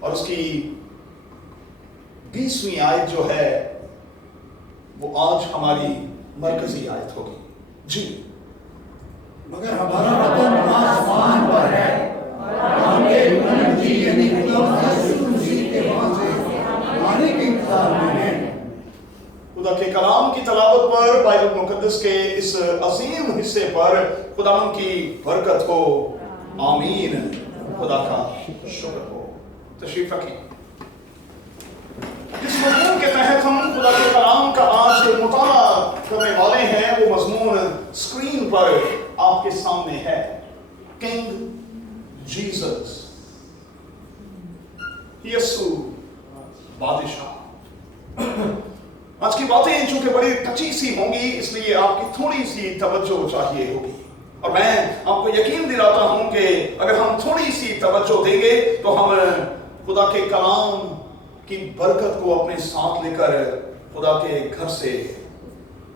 اور اس کی 20ویں آیت جو ہے وہ آج ہماری مرکزی آیت ہوگی. جی. مگر ہمارا وطن آسمان پر ہے، ہم ایک منجی یعنی خدا یسوع مسیح کے وہاں سے آنے کے انتظار میں ہیں. خدا کے کلام کی تلاوت پر، بائبل مقدس کے اس عظیم حصے پر خداوند کی برکت ہو. آمین. خدا کا شکر ہو. تشریف رکھیں. جس مضمون کے تحت ہم خدا کے کلام کا آج مطالعہ کرنے والے ہیں وہ مضمون اسکرین پر آپ کے سامنے ہے. کنگ جیسس، یسوع بادشاہ. آج کی باتیں چونکہ بڑی کچی سی ہوں گی، اس لیے آپ کی تھوڑی سی توجہ چاہیے ہوگی، اور میں آپ کو یقین دلاتا ہوں کہ اگر ہم تھوڑی سی توجہ دیں گے تو ہم خدا کے کلام کی برکت کو اپنے ساتھ لے کر خدا کے گھر سے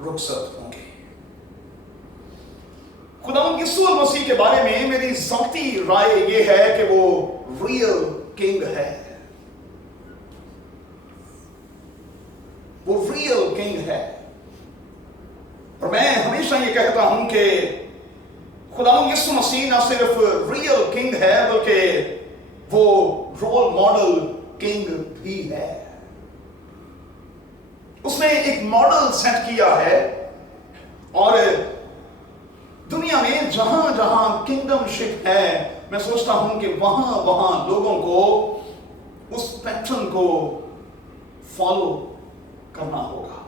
رخصت ہوں گے. خداوند یسوع مسیح کے بارے میں میری ذاتی رائے یہ ہے کہ وہ ریئل کنگ ہے. وہ ریئل کنگ ہے. اور میں ہمیشہ یہ کہتا ہوں کہ خداوند یسوع مسیح نہ صرف ریئل کنگ ہے بلکہ وہ رول ماڈل کنگ بھی ہے. اس نے ایک ماڈل سیٹ کیا ہے، اور دنیا میں جہاں جہاں کنگڈم شپ ہے میں سوچتا ہوں کہ وہاں لوگوں کو اس پیٹرن کو فالو کرنا ہوگا.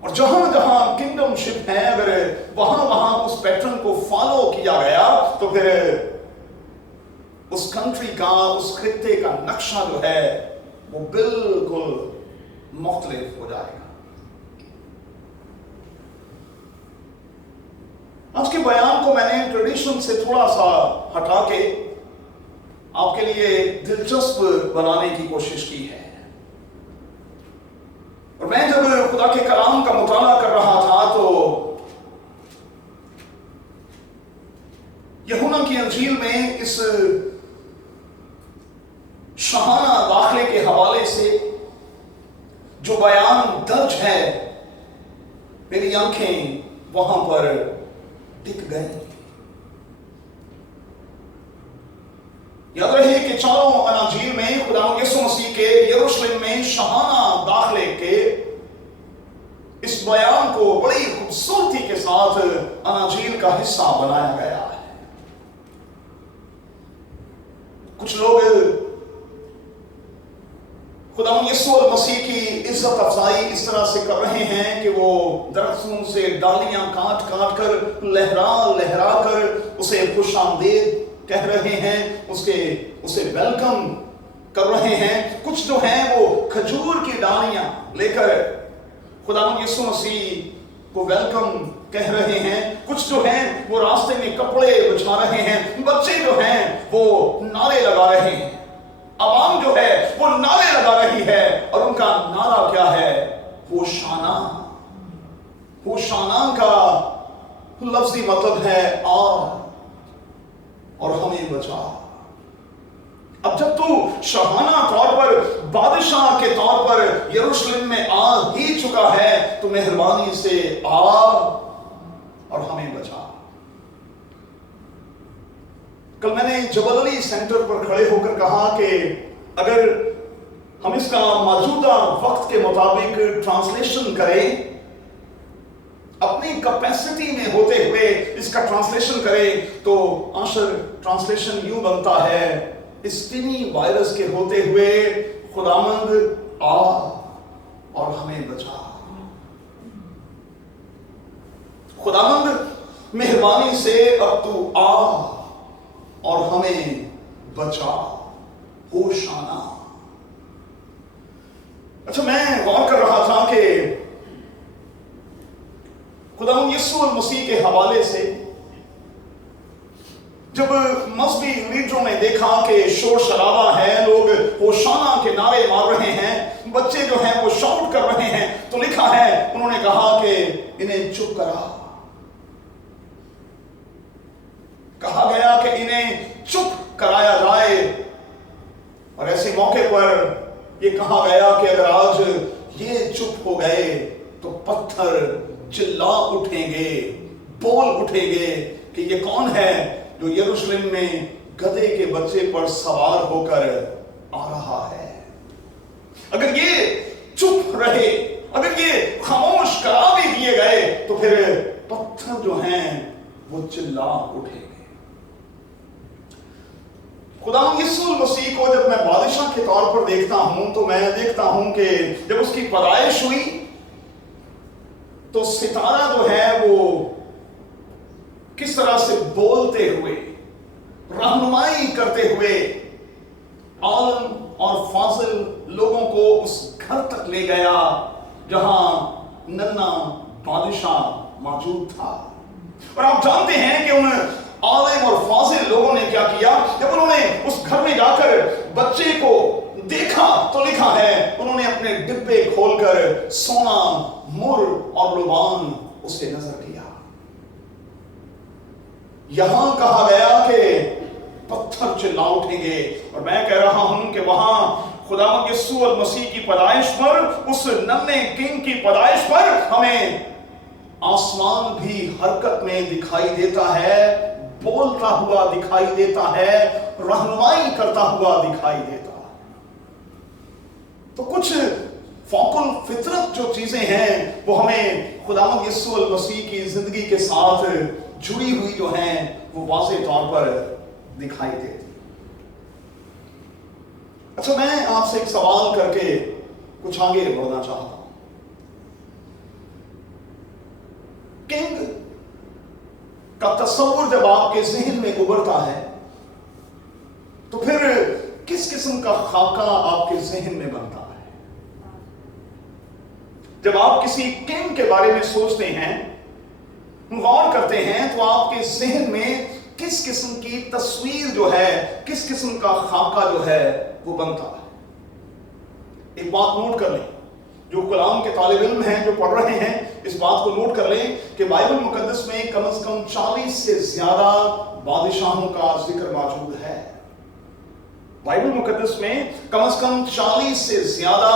اور جہاں جہاں کنگڈم شپ ہے اگر وہاں اس پیٹرن کو فالو کیا گیا تو پھر اس کنٹری کا، اس خطے کا نقشہ جو ہے وہ بالکل مختلف ہو جائے گا. آج کے بیان کو میں نے ٹریڈیشن سے تھوڑا سا ہٹا کے آپ کے لیے دلچسپ بنانے کی کوشش کی ہے. اور میں جب خدا کے کلام کا مطالعہ کر رہا تھا تو یوحنا کی انجیل میں اس شاہانہ داخلے کے حوالے سے جو بیان درج ہے، میری آنکھیں وہاں پر ٹک گئیں. یاد رہے کہ چاروں اناجیل میں خداوند یسوع مسیح کے یروشلم میں شاہانہ داخلے کے اس بیان کو بڑی خوبصورتی کے ساتھ اناجیل کا حصہ بنایا گیا ہے. کچھ لوگ خداوند یسوع مسیح کی عزت افزائی اس طرح سے کر رہے ہیں کہ وہ درختوں سے ڈالیاں کاٹ کر لہرا کر اسے خوش آمدید کہہ رہے ہیں، اسے ویلکم کر رہے ہیں. کچھ جو ہیں وہ کھجور کی ڈالیاں لے کر خداوند یسوع مسیح کو ویلکم کہہ رہے ہیں. کچھ جو ہیں وہ راستے میں کپڑے بچھا رہے ہیں. بچے جو ہیں وہ نعرے لگا رہے ہیں. عوام جو ہے وہ نعرے لگا رہی ہے، اور ان کا نعرہ کیا ہے؟ ہوشانہ. ہوشانہ کا لفظی مطلب ہے آ اور ہمیں بچا. اب جب تو شاہانہ طور پر، بادشاہ کے طور پر یروشلم میں آ ہی چکا ہے تو مہربانی سے آ اور ہمیں بچا. کل میں نے جبل علی سینٹر پر کھڑے ہو کر کہا کہ اگر ہم اس کا موجودہ وقت کے مطابق ٹرانسلیشن کریں، اپنی کیپیسٹی میں ہوتے ہوئے اس کا ٹرانسلیشن کریں، تو آنسر ٹرانسلیشن یوں بنتا ہے: اس ٹینی وائرس کے ہوتے ہوئے خداوند آ اور ہمیں بچا. خداوند مہربانی سے اب تو آ اور ہمیں بچا. ہوشانہ. اچھا، میں غور کر رہا تھا کہ خداوند یسوع مسیح کے حوالے سے جب مذہبی لیڈروں نے دیکھا کہ شور شرابہ ہے، لوگ ہوشانہ کے نعرے مار رہے ہیں، بچے جو ہیں وہ شاؤٹ کر رہے ہیں، تو لکھا ہے انہوں نے کہا کہ انہیں چپ کرا. کہا گیا کہ انہیں چپ کرایا جائے ये कहा गया कि अगर आज ये चुप हो गए तो पत्थर चिल्ला उठेंगे, बोल उठेंगे कि ये कौन है जो यरूशलेम में गधे के बच्चे पर सवार होकर आ रहा है। अगर ये चुप रहे, अगर ये खामोश करा भी दिए गए तो फिर पत्थर जो हैं वो चिल्ला उठेंगे। खुदा यीशु मसीह को जब मैं बादशाह के तौर पर देखता हूं तो मैं देखता हूं कि जब उसकी पैदाइश हुई तो सितारा जो है वो किस तरह से बोलते हुए, रहनुमाई करते हुए आलम और फाजिल लोगों को उस घर तक ले गया जहां नन्ना बादशाह मौजूद था। और आप जानते हैं कि उन आलिम और फाजिल लोगों ने क्या किया, जब उन्होंने उस घर में जाकर बच्चे को देखा तो लिखा है उन्होंने अपने डिब्बे खोलकर सोना, मुर और लुबान उसे नजर किया। यहां कहा गया कि पत्थर चिल्ला उठेंगे, और मैं कह रहा हूं कि वहां खुदावंद यीशु मसीह की पैदाइश पर, उस नन्हे किंग की पैदाइश पर हमें आसमान भी हरकत में दिखाई देता है, बोलता हुआ दिखाई देता है, रहनुमाई करता हुआ दिखाई देता है। तो कुछ फौकुल फितरत जो चीजें हैं वो हमें खुदावंद यीशु मसीह की जिंदगी के साथ जुड़ी हुई जो हैं वो वाज़ेह तौर पर दिखाई देती। अच्छा, मैं आपसे एक सवाल करके कुछ आगे बढ़ना चाहता हूं। किंग का तस्वुर जब आपके ज़हन में उभरता है तो फिर किस किस्म का खाका आपके ज़हन में बनता है? जब आप किसी किंग के बारे में सोचते हैं, गौर करते हैं, तो आपके ज़हन में किस किस्म की तस्वीर जो है, किस किस्म का खाका जो है वो बनता है? एक बात नोट कर लें, जो कलाम के तालिब इल्म हैं, जो पढ़ रहे हैं, इस बात को नोट कर लें कि बाइबल मुकद्दस में कम से कम 40 से ज्यादा बादशाहों का जिक्र मौजूद है। बाइबल मुकद्दस में कम से कम 40 से ज्यादा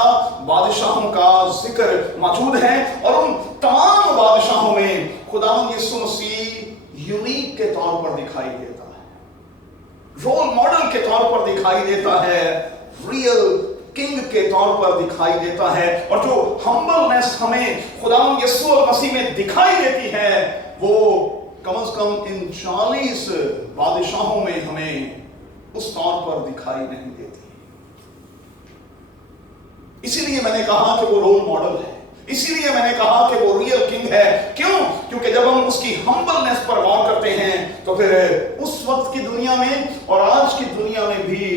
बादशाहों का जिक्र मौजूद है, और उन तमाम बादशाहों में खुदावंद यीशु मसीह यूनिक के तौर पर दिखाई देता है, रोल मॉडल के तौर पर दिखाई देता है, रियल किंग के तौर पर दिखाई देता है। और जो हम्बलनेस हमें खुदावंद यीशु मसीह में दिखाई देती है वो कम से कम इन 40 बादशाहों में हमें उस तौर पर दिखाई नहीं देती। इसीलिए मैंने कहा कि वो रोल मॉडल है, इसीलिए मैंने कहा कि वो रियल किंग है। क्यों? क्योंकि जब हम उसकी हम्बलनेस पर गौर करते हैं तो फिर उस वक्त की दुनिया में और आज की दुनिया में भी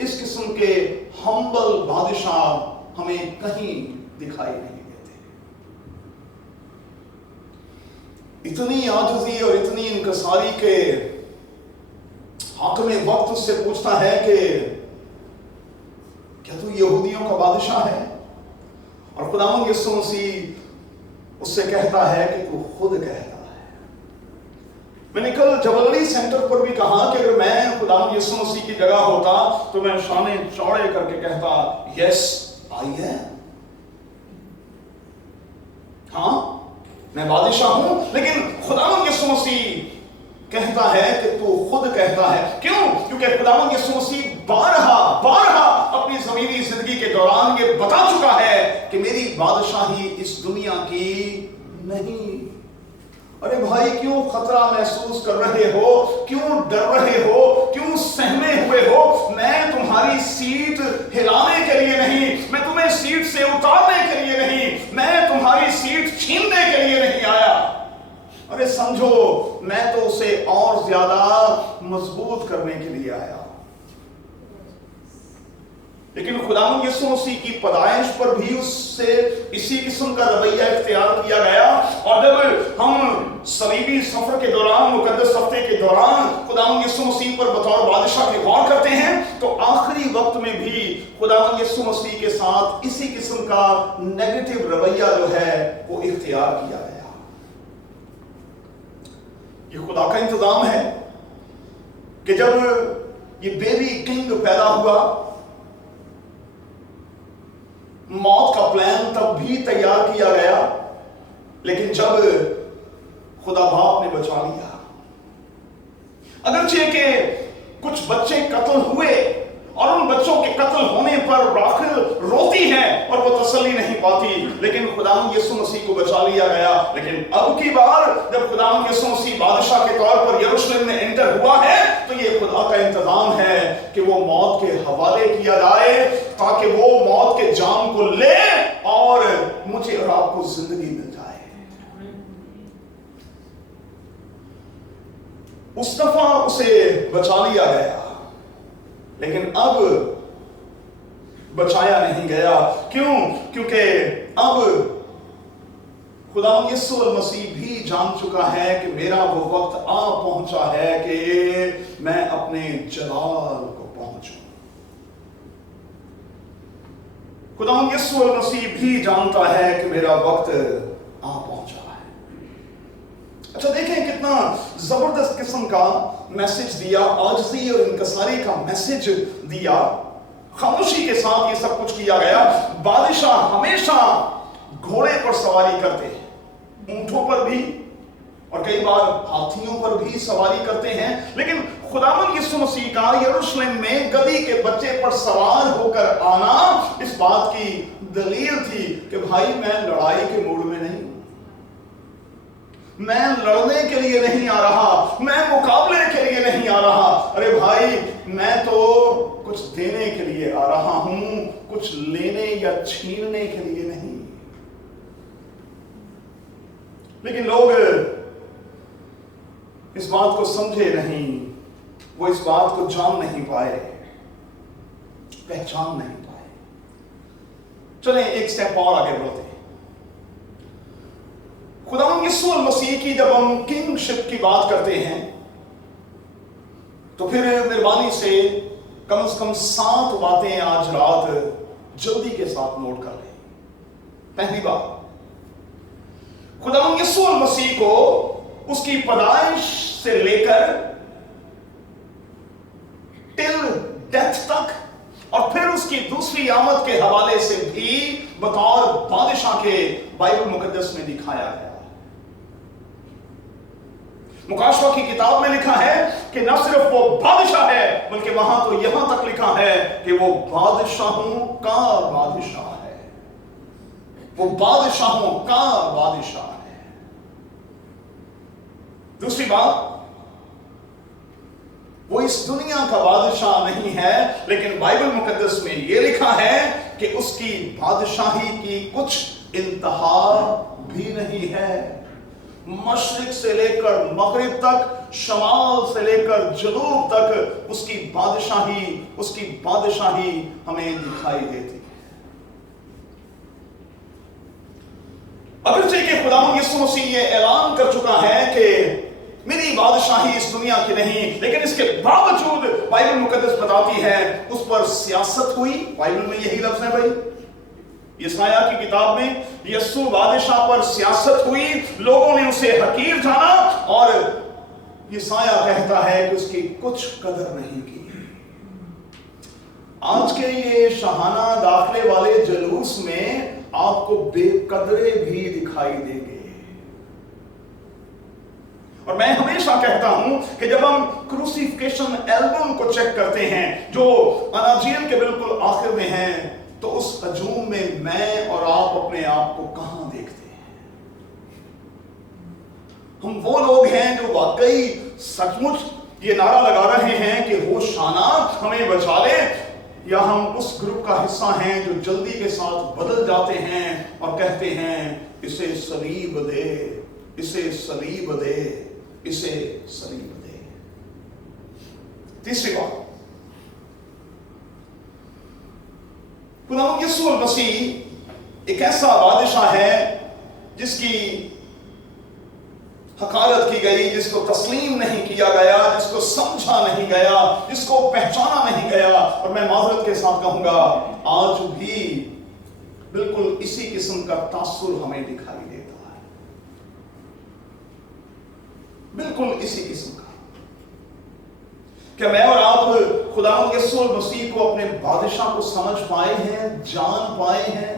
इस किस्म के हम्बल बादशाह हमें कहीं दिखाई नहीं देते। इतनी आजिज़ी और इतनी इनकसारी के हाकिम वक्त उससे पूछता है कि क्या तू यहूदियों का बादशाह है? और खुदावंद यीशु मसीह उससे कहता है कि तू खुद कहता है। मैंने कल जबलनी सेंटर पर भी कहा कि अगर मैं खुदावंद यीशु मसीह की जगह होता तो मैं शाने चौड़े करके कहता, यस आई एम, हाँ मैं बादशाह हूं। लेकिन खुदावंद यीशु मसीह कहता है कि तू खुद कहता है। क्यों? क्योंकि खुदावंद यीशु मसीह बारहा अपनी ज़मीनी जिंदगी के दौरान ये बता चुका है कि मेरी बादशाही इस दुनिया की नहीं। अरे भाई, क्यों खतरा महसूस कर रहे हो? क्यों डर रहे हो? क्यों सहमे हुए हो? मैं तुम्हारी सीट हिलाने के लिए नहीं, मैं तुम्हें सीट से उतारने के लिए नहीं, मैं तुम्हारी सीट छीनने के लिए नहीं आया। अरे समझो, मैं तो उसे और ज्यादा मजबूत करने के लिए आया। लेकिन खुदावंद यीशु मसीह की पैदाइश पर भी उससे इसी किस्म का रवैया इख्तियार किया गया। और जब हम सलीबी सफर के दौरान, मुकद्दस हफ्ते के दौरान खुदावंद यीशु मसीह पर बतौर बादशाह के गौर करते हैं तो आखिरी वक्त में भी खुदावंद यीशु मसीह के साथ इसी किस्म का नेगेटिव रवैया जो है वो इख्तियार किया गया। ये खुदा का इंतजाम है कि जब ये बेबी किंग पैदा हुआ मौत का प्लान तब भी तैयार किया गया, लेकिन जब खुदा बाप ने बचा लिया। अगरचे के कुछ बच्चे कत्ल हुए और उन बच्चों के कत्ल होने पर राखिल रोती है और वो तसल्ली नहीं पाती, लेकिन खुदावंद यीशु मसीह को बचा लिया गया। लेकिन अब की बार जब खुदावंद यीशु मसीह बादशाह के तौर पर यरूशलेम में एंटर हुआ है, तो ये खुदा का इंतजाम है कि वो मौत के हवाले किया जाए, ताकि वो मौत के जाम को ले और मुझे और आपको जिंदगी मिल जाए। उस दफा उसे बचा लिया गया, लेकिन अब बचाया नहीं गया। क्यों? क्योंकि अब खुदावंद यीशु मसीह भी जान चुका है कि मेरा वो वक्त आ पहुंचा है कि मैं अपने जलाल को पहुंचूं। खुदावंद यीशु मसीह भी जानता है कि मेरा वक्त आ पहुंचा है। अच्छा, देखें कितना जबरदस्त किस्म का मैसेज दिया, आजिज़ी और इनकसारी का मैसेज दिया। खामोशी के साथ ये सब कुछ किया गया। बादशाह हमेशा घोड़े पर सवारी करते हैं, ऊंटों पर भी और कई बार हाथियों पर भी सवारी करते हैं, लेकिन खुदावंद यीशु मसीह का यरूशलेम में गधी के बच्चे पर सवार होकर आना इस बात की दलील थी कि भाई मैं लड़ाई के मूड में नहीं, मैं लड़ने के लिए नहीं आ रहा, मैं मुकाबले के लिए नहीं आ रहा। अरे भाई, मैं तो कुछ देने के लिए आ रहा हूं, कुछ लेने या छीनने के लिए नहीं। लेकिन लोग इस बात को समझे नहीं, वो इस बात को जान नहीं पाए, पहचान नहीं पाए। चलें एक स्टेप और आगे बढ़ते हैं। खुदावंद यीशु मसीह की जब हम किंगशिप की बात करते हैं, तो फिर मेहरबानी से कम 7 बातें आज रात जल्दी के साथ नोट कर लें। पहली बात, खुदावंद यीशु मसीह को उसकी पैदाइश से लेकर टिल डेथ तक और फिर उसकी दूसरी आमद के हवाले से भी बतौर बादशाह के बाइबल मुकद्दस में दिखाया गया। मुकाशवा की किताब में लिखा है कि न सिर्फ वो बादशाह है, बल्कि वहां तो यहां तक लिखा है कि वो बादशाहों का बादशाह है। वो बादशाहों का बादशाह है। दूसरी बात, वो इस दुनिया का बादशाह नहीं है, लेकिन बाइबल मुकद्दस में यह लिखा है कि उसकी बादशाही की कुछ इंतहा भी नहीं है। मशरिक से लेकर मगरिब तक, शमाल से लेकर जनूब तक उसकी बादशाही हमें दिखाई देती है। अगरचे कि खुदावंद यीशु मसीह ये ऐलान कर चुका है कि मेरी बादशाही इस दुनिया की नहीं, लेकिन इसके बावजूद बाइबल मुकद्दस बताती है उस पर सियासत हुई। बाइबल में यही लफ्ज है भाई, यशायाह की किताब में यीशु बादशाह पर सियासत हुई, लोगों ने उसे हकीर जाना और यशायाह कहता है कि उसकी कुछ कदर नहीं की। आज के ये शहाना दाखिले वाले जुलूस में आपको बेकदरे भी दिखाई देंगे। और मैं हमेशा कहता हूं कि जब हम क्रूसिफिकेशन एल्बम को चेक करते हैं जो अनाजील के बिल्कुल आखिर में है, तो उस हजूम में मैं और आप अपने आप को कहां देखते हैं? हम वो लोग हैं जो वाकई सचमुच ये नारा लगा रहे हैं कि होशाना हमें बचा ले, या हम उस ग्रुप का हिस्सा हैं जो जल्दी के साथ बदल जाते हैं और कहते हैं इसे सलीब दे, इसे सलीब दे, इसे सलीब दे। तीसरी बात, खुदावंद यीशु मसीह एक ऐसा बादशाह है जिसकी हकारत की गई, जिसको तस्लीम नहीं किया गया, जिसको समझा नहीं गया, जिसको पहचाना नहीं गया। और मैं माजरत के साथ कहूंगा, आज भी बिल्कुल इसी किस्म का तासुर हमें दिखाई देता है, बिल्कुल इसी किस्म का क्या मैं और आप खुदावंद यीशु मसीह को अपने बादशाह को समझ पाए हैं, जान पाए हैं,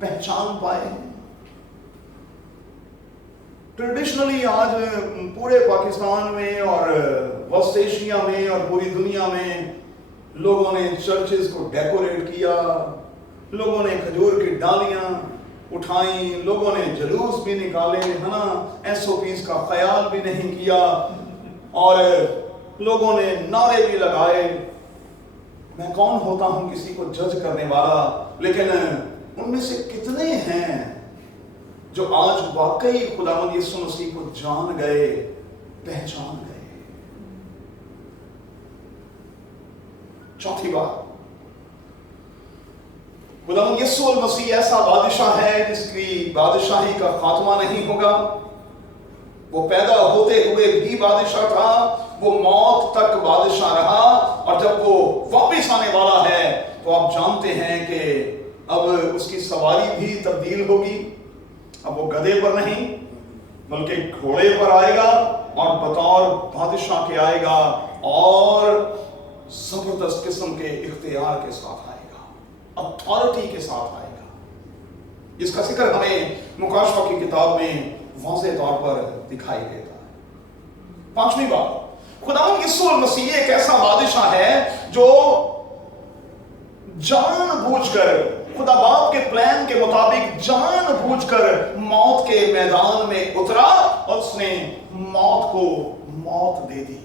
पहचान पाए हैं? ट्रेडिशनली आज पूरे पाकिस्तान में और वेस्ट एशिया में और पूरी दुनिया में लोगों ने चर्चेस को डेकोरेट किया, लोगों ने खजूर की डालियां उठाई, लोगों ने जुलूस भी निकाले, है ना, एसओपीज का ख्याल भी नहीं किया और लोगों ने नारे भी लगाए। मैं कौन होता हूं किसी को जज करने वाला, लेकिन उनमें से कितने हैं जो आज वाकई खुदावंद यीशु मसीह को जान गए, पहचान गए? चौथी बात, खुदावंद यीशु मसीह ऐसा बादशाह है जिसकी बादशाही का खात्मा नहीं होगा। वो पैदा होते हुए भी बादशाह था, वो मौत तक बादशाह रहा, और जब वो वापस आने वाला है तो आप जानते हैं कि अब उसकी सवारी भी तब्दील होगी। अब वो गधे पर नहीं बल्कि घोड़े पर आएगा और बतौर बादशाह के आएगा और जबरदस्त किस्म के इख्तियार के साथ आएगा, अथॉरिटी के साथ आएगा। इसका जिक्र हमें मुकाशवा की किताब में वाज़ेह तौर पर दिखाई देता है। पांचवी बात, खुदावंद यीशु मसीह एक ऐसा बादशाह है जो जानबूझकर खुदा बाप के प्लान के मुताबिक जानबूझकर मौत के मैदान में उतरा और उसने मौत को मौत दे दी।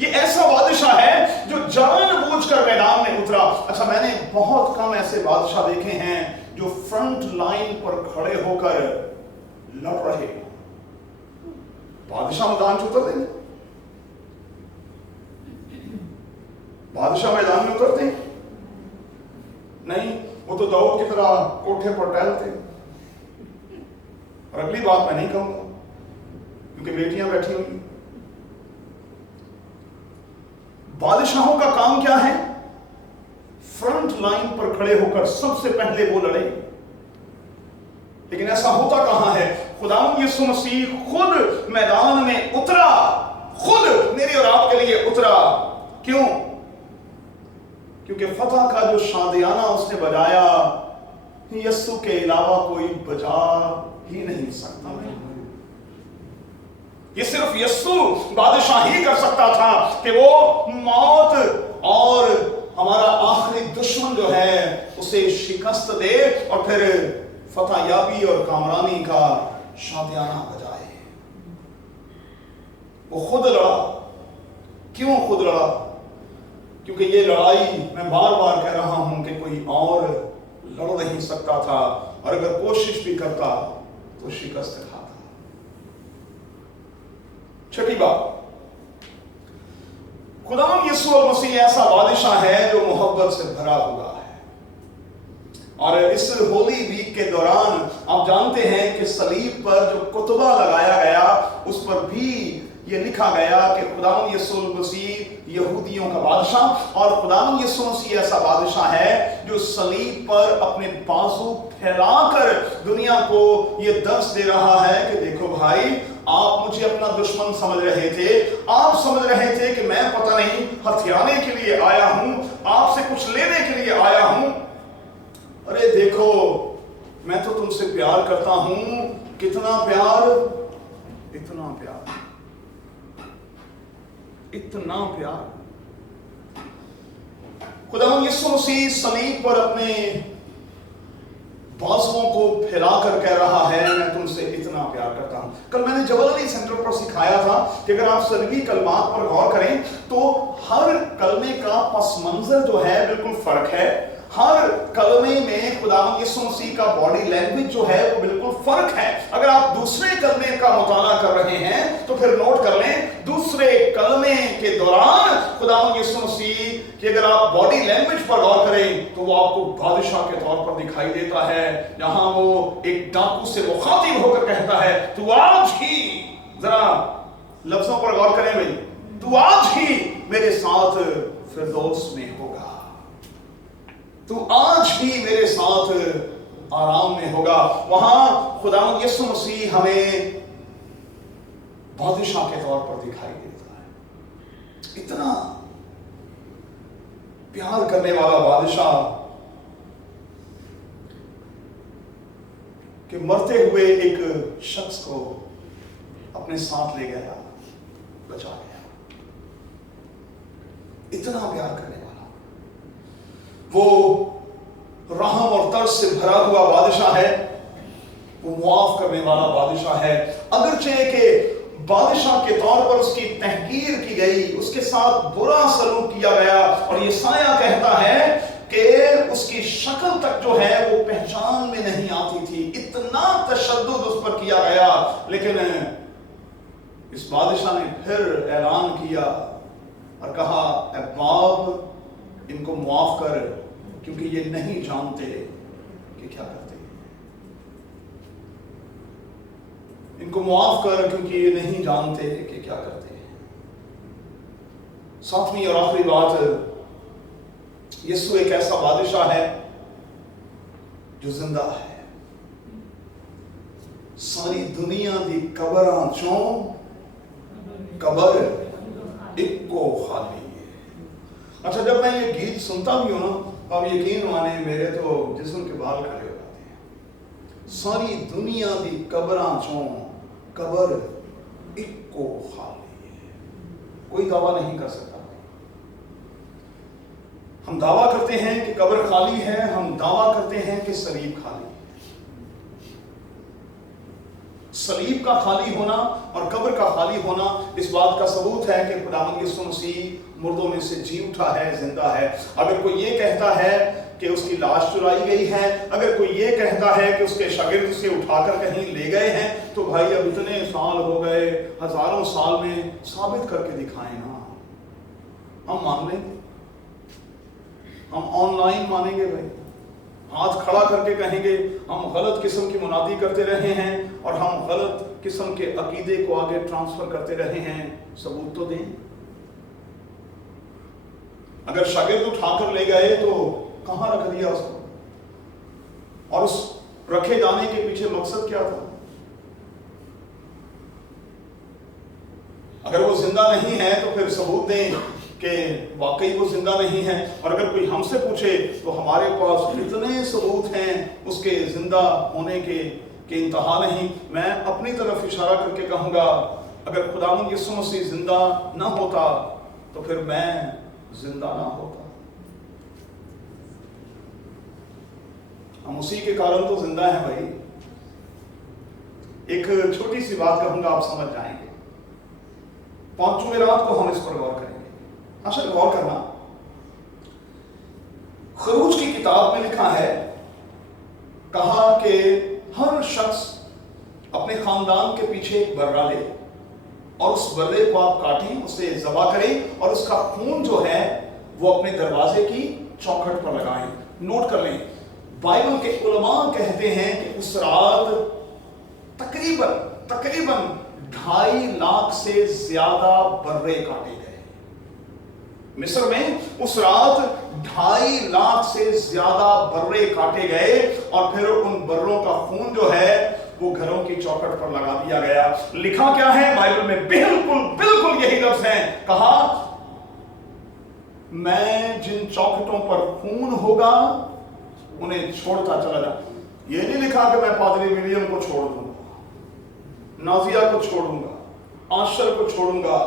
ये ऐसा बादशाह है जो जानबूझकर मैदान में उतरा। अच्छा, मैंने बहुत कम ऐसे बादशाह देखे हैं जो फ्रंट लाइन पर खड़े होकर लड़ रहे। बादशाह मैदान में उतर देंगे, बादशाह मैदान में उतरते नहीं, वो तो दाऊद की तरह कोठे पर टहलते। और अगली बात मैं नहीं कहूंगा क्योंकि बेटियां बैठी हुई। बादशाहों का काम क्या है? फ्रंट लाइन पर खड़े होकर सबसे पहले वो लड़े। लेकिन ऐसा होता कहां है? खुदावंद यीशु मसीह खुद मैदान में उतरा, खुद मेरे और आपके लिए उतरा। क्यों? क्योंकि फतह का जो शादियाना उसने बजाया, यीशु के अलावा कोई बजा ही नहीं सकता। ये सिर्फ यीशु बादशाह ही कर सकता था कि वो मौत और हमारा आखिरी दुश्मन जो है उसे शिकस्त दे और फिर फतह याबी और कामरानी का शादियाना बजाए। वो खुद लड़ा। क्यों खुद लड़ा? क्योंकि ये लड़ाई, मैं बार बार कह रहा हूं कि कोई और लड़ नहीं सकता था, और अगर कोशिश भी करता तो शिकस्त खाता। छठी बात, खुदावंद यीशु मसीह ऐसा बादशाह है जो मोहब्बत से भरा हुआ है। और इस होली वीक के दौरान आप जानते हैं कि सलीब पर जो कुतबा लगाया गया उस पर भी ये लिखा गया कि खुदावंद यीशु मसीह यहूदियों का बादशाह, और खुदावंद यीशु मसीह ऐसा बादशाह है जो सलीब पर अपने बाजू फैलाकर दुनिया को ये दर्श दे रहा है कि देखो भाई, आप मुझे अपना दुश्मन समझ रहे थे, आप समझ रहे थे कि मैं पता नहीं हथियाने के लिए आया हूं, आपसे कुछ लेने के लिए आया हूं। अरे देखो, मैं तो तुमसे प्यार करता हूं। कितना प्यार, इतना प्यार, इतना प्यार। खुदावंद यीशु मसीह सलीब पर अपने बाजुओं को फैलाकर कह रहा है, मैं तुमसे इतना प्यार करता हूं। कल मैंने जबल अली सेंटर पर सिखाया था कि अगर आप सलवी कलमात पर गौर करें तो हर कलमे का पस मंजर जो है बिल्कुल फर्क है। हर कलमे में खुदावंद यीशु मसीह का बॉडी लैंग्वेज जो है वो बिल्कुल फर्क है। अगर आप दूसरे कलमे का मुताला कर रहे हैं तो फिर नोट कर लें, दूसरे कलमे के दौरान खुदावंद यीशु मसीह कि अगर आप बॉडी लैंग्वेज पर गौर करें तो वो आपको बादशाह के तौर पर दिखाई देता है। जहां वो एक डाकू से मुखातिब होकर कहता है, तू आज ही, जरा लफ्जों पर गौर करें भाई, तू आज ही मेरे साथ फिरदौस में होगा, तू आज ही मेरे साथ आराम में होगा। वहां खुदावंद यीशु मसीह हमें बादशाह के तौर पर दिखाई देता है। इतना प्यार करने वाला बादशाह कि मरते हुए एक शख्स को अपने साथ ले गया, बचा गया। इतना प्यार करने वाला, वो रहम और तरस से भरा हुआ बादशाह है, वो मुआफ करने वाला बादशाह है। अगरचे के बादशाह के तौर पर उसकी तहकीर की गई, उसके साथ बुरा सलूक किया गया, और यशायाह कहता है कि उसकी शक्ल तक जो है वो पहचान में नहीं आती थी, इतना तशद्दुद उस पर किया गया। लेकिन इस बादशाह ने फिर ऐलान किया और कहा, ऐ बाप, इनको मुआफ कर, क्योंकि ये नहीं जानते कि क्या करते हैं। इनको मुआफ कर, क्योंकि ये नहीं जानते कि क्या करते हैं। सातवीं और आखिरी बात, यीशु एक ऐसा बादशाह है जो जिंदा है। सारी दुनिया दी कबरां चों कबर इक्को खाली है। अच्छा, जब मैं ये गीत सुनता भी हूं ना, अब यकीन माने मेरे तो जिस्म के बाल खड़े हो जाते हैं। सारी दुनिया दी कबरां चों कबर इक्को खाली है। कोई दावा नहीं कर सकता। हम दावा करते हैं कि कब्र खाली है, हम दावा करते हैं कि सलीब खाली है। सलीब का खाली होना और कब्र का खाली होना इस बात का सबूत है कि खुदावंद यीशु मसीह मुर्दों में से जी उठा है, जिंदा है। अगर कोई ये कहता है कि उसकी लाश चुराई गई है, अगर कोई ये कहता है कि उसके शागिर्द उसे उठाकर कहीं ले गए हैं, तो भाई अब इतने साल हो गए, हजारों साल में साबित करके दिखाएं ना। हम मान लेंगे, हम ऑनलाइन मानेंगे भाई, हाथ खड़ा करके कहेंगे हम गलत किस्म की मुनादी करते रहे हैं और हम गलत किस्म के अकीदे को आगे ट्रांसफर करते रहे हैं, सबूत तो दें। अगर शागिर्द उठाकर ले गए तो कहां रख दिया उसको, और उस रखे जाने के पीछे मकसद क्या था? अगर वो जिंदा नहीं है तो फिर सबूत दें कि वाकई वो जिंदा नहीं है। और अगर कोई हमसे पूछे तो हमारे पास इतने सबूत हैं उसके जिंदा होने के इंतहा नहीं। मैं अपनी तरफ इशारा करके कहूंगा, अगर खुदावंद यीशु मसीह जिंदा ना होता तो फिर मैं जिंदा ना होता। हम उसी के कारण तो जिंदा हैं भाई। एक छोटी सी बात कहूंगा, आप समझ जाएंगे। 5 जुमेरात को हम इस पर गौर करेंगे। अच्छा, गौर करना, खरूज की किताब में लिखा है, कहा कि हर शख्स अपने खानदान के पीछे एक बर्रा ले और उस बर्रे को आप काटें, उसे ज़बा करें और उसका खून जो है वो अपने दरवाजे की चौखट पर लगाएं। नोट कर लें, बाइबल के उलमा कहते हैं कि उस रात तकरीबन 2.5 लाख से ज्यादा बर्रे काटे गए। मिस्र में उस रात 2.5 लाख से ज्यादा बर्रे काटे गए और फिर उन बर्रों का खून जो है वो घरों की चौखट पर लगा दिया गया। लिखा क्या है बाइबल में? बिल्कुल यही लफ्ज है। कहा, मैं जिन चौखटों पर खून होगा उन्हें छोड़ता चला जा। ये नहीं लिखा कि मैं पादरी विलियम को छोड़ दूंगा, नाजिया को छोड़ूंगा, आशर को छोड़ूंगा,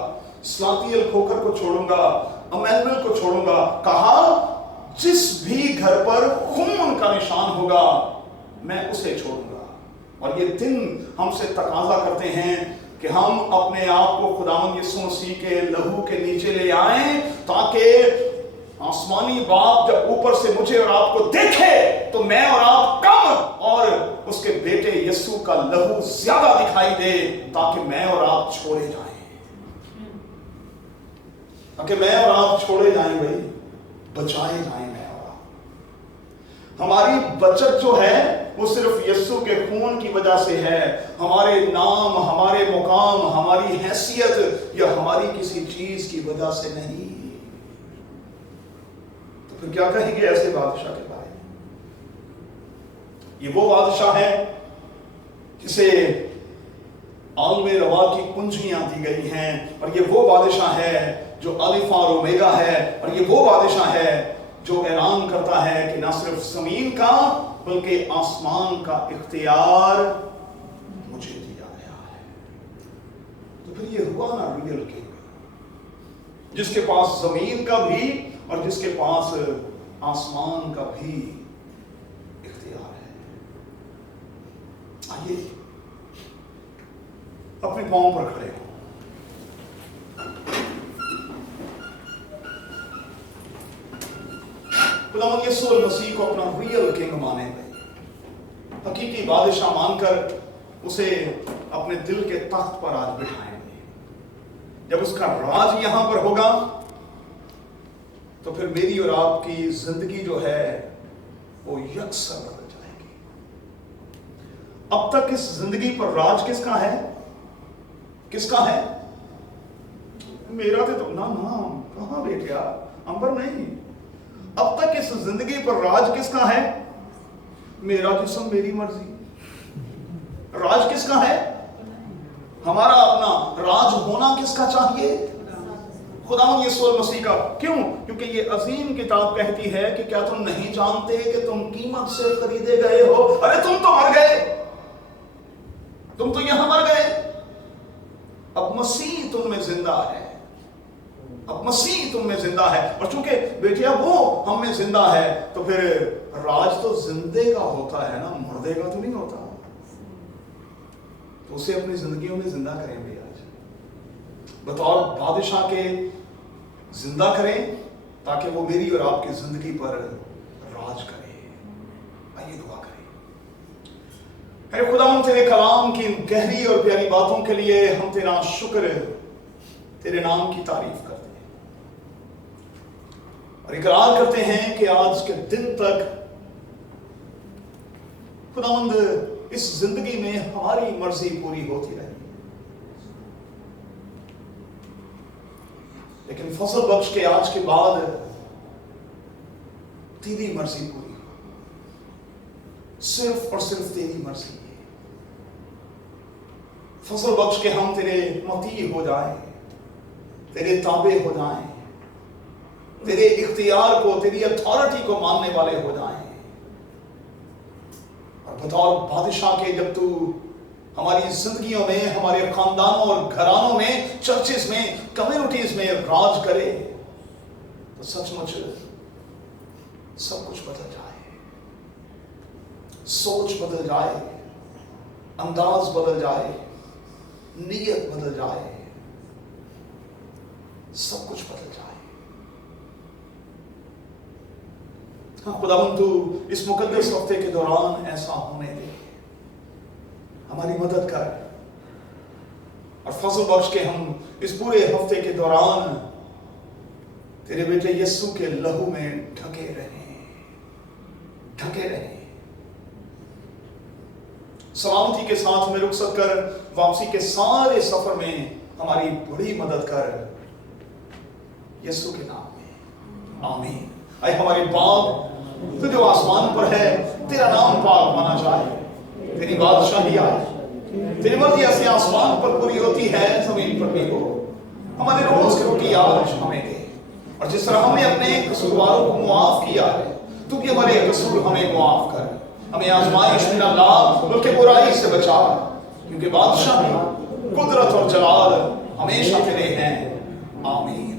स्लातियल खोकर को छोड़ूंगा, अमैनुअल को छोड़ूंगा। कहा, जिस भी घर पर खून का निशान होगा मैं उसे छोड़ूंगा। और ये दिन हमसे तकाजा करते हैं कि हम अपने आप को खुदावंद यीशु मसीह के लहू के नीचे ले आएं, ताकि आसमानी बाप जब ऊपर से मुझे और आपको देखे तो मैं और आप कम और उसके बेटे यीशु का लहू ज्यादा दिखाई दे, ताकि मैं और आप छोड़े जाएं, ताकि मैं और आप छोड़े जाएं भाई, बचाए जाएं मैं और आप। हमारी बचत जो है वो सिर्फ यीशु के खून की वजह से है। हमारे नाम, हमारे मुकाम, हमारी हैसियत या हमारी किसी चीज की वजह से नहीं। तो फिर क्या कहेंगे ऐसे बादशाह के बारे में? ये वो बादशाह है जिसे आलमे रवा की कुंजियां दी गई हैं, और ये वो बादशाह है जो अलिफा और ओमेगा है, और ये वो बादशाह है जो ऐलान करता है कि ना सिर्फ जमीन का बल्कि आसमान का इख्तियार मुझे दिया गया है। तो फिर ये हुआ ना रियल किंग, जिसके पास जमीन का भी और जिसके पास आसमान का भी इख्तियार है। आइए अपने पांव पर खड़े हो। खुदावंद यीशु मसीह को अपना रियल किंग मानेंगे, हकीकी बादशाह मानकर उसे अपने दिल के तख्त पर आज बिठाएंगे। जब उसका राज यहां पर होगा तो फिर मेरी और आपकी जिंदगी जो है वो यकसर बदल जाएगी। अब तक इस जिंदगी पर राज किसका है? किसका है? मेरा तो ना कहां बेटिया, अंबर नहीं। अब तक इस जिंदगी पर राज किसका है? मेरा जिस्म मेरी मर्जी। राज किसका है? हमारा अपना। राज होना किसका चाहिए? खुदावंद यीशु मसीह का। क्यों? क्योंकि ये अजीम किताब कहती है कि क्या तुम नहीं जानते कि तुम कीमत से खरीदे गए हो? अरे तुम तो मर गए, तुम तो यहां मर गए, अब मसीह तुम में जिंदा है। अब मसीह तुम में जिंदा है, और चूंकि बेटिया वो हम में जिंदा है तो फिर राज तो जिंदे का होता है ना, मुर्दे का तो नहीं होता। तो उसे अपनी जिंदगियों में जिंदा करें भी आज, बतौर बादशाह के जिंदा करें, ताकि वो मेरी और आपकी जिंदगी पर राज करे। आइए दुआ करें। अरे खुदावंद तेरे कलाम की गहरी और प्यारी बातों के लिए हम तेरा शुक्र, तेरे नाम की तारीफ करते हैं और इकरार करते हैं कि आज के दिन तक खुदावंद इस जिंदगी में हमारी मर्जी पूरी होती रही, लेकिन फजल बख्श के आज के बाद तेरी मर्जी पूरी हो, सिर्फ और सिर्फ तेरी मर्जी है। फजल बख्श के हम तेरे मती हो जाएं, तेरे ताबे हो जाएं, तेरे इख्तियार को, तेरी अथॉरिटी को मानने वाले हो जाएं। और बतौर बादशाह के जब तू हमारी जिंदगियों में, हमारे खानदानों और घरानों में, चर्चेस में, कम्युनिटीज में राज करे, तो सचमुच सब कुछ बदल जाए, सोच बदल जाए, अंदाज बदल जाए, नीयत बदल जाए, सब कुछ बदल जाए। हाँ खुदावंद तू इस मुकद्दस हफ्ते के दौरान ऐसा होने दे, हमारी मदद कर, और फजल बख्श के हम इस पूरे हफ्ते के दौरान तेरे बेटे यीशु के लहू में ढके रहें, ढके रहें। सलामती के साथ में रुखसत कर, वापसी के सारे सफर में हमारी बड़ी मदद कर, यीशु के नाम में आमीन। आए हमारे बाप तो जो आसमान पर है, तेरा नाम पाक माना जाए, तेरी बादशाही आए, तेरी मर्जी ऐसे आसमान पर पूरी होती है, जमीन पर भी हो। हमारे रोज की रोटी आज हमें दे, और जिस तरह हमने अपने कसूरवारों को मुआफ किया है, तू भी हमारे कसूर हमें मुआफ कर, हमें आजमाइश में न ला बल्कि बुराई से बचा, क्योंकि बादशाही, कुदरत और जलाल हमेशा तेरे हैं। आमीन।